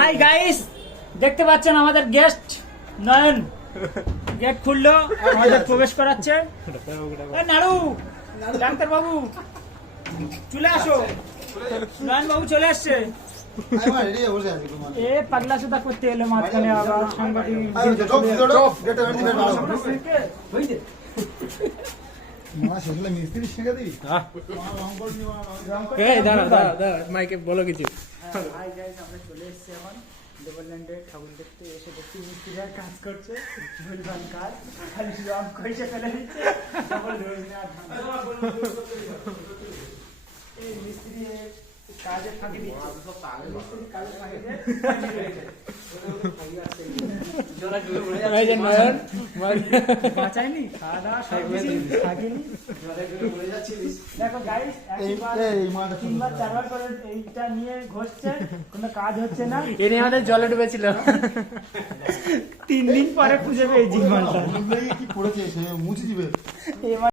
Hi guys, দেখতে পাচ্ছেন আমাদের গেস্ট নয়ন গেট খুললো, আমাদের প্রবেশ করাচ্ছে। নাড়ু ডাক্তার বাবু চলে আসো, নয়ন বাবু চলে আসছে। এ পাগলা সুতা করতে এলো মাঝখানে আবার সাংবাদিক। মিস্ত্রি শিখে দিই। মাইকে বলো কিছু। হাই গাইস, আমরা চলে এসেছি এখন ডেভেলপমেন্টে ঠাকুর দেখতে। এসে দেখছি মিস্ত্রিরা কাজ করছে, ভুলভাল কাজ, খালি রং কইসে ফেলে দিচ্ছে। এই মিস্ত্রি কাজের ফাঁকি দিচ্ছে, মিস্ত্রি কাজের ফাঁকি দিয়ে বাঁচায়নি, খাওয়া দাওয়া সব কিছু থাকিনি। দেখো গাইস, তিনবার চারবার করে এইটা নিয়ে ঘষছে, কোনো কাজ হচ্ছে না। এনে আমাদের জলে ডুবেছিল। 3 দিন পরে খুঁজে পেয়েছি মালটা। কি পড়েছে সে মুছে দিবে। এবার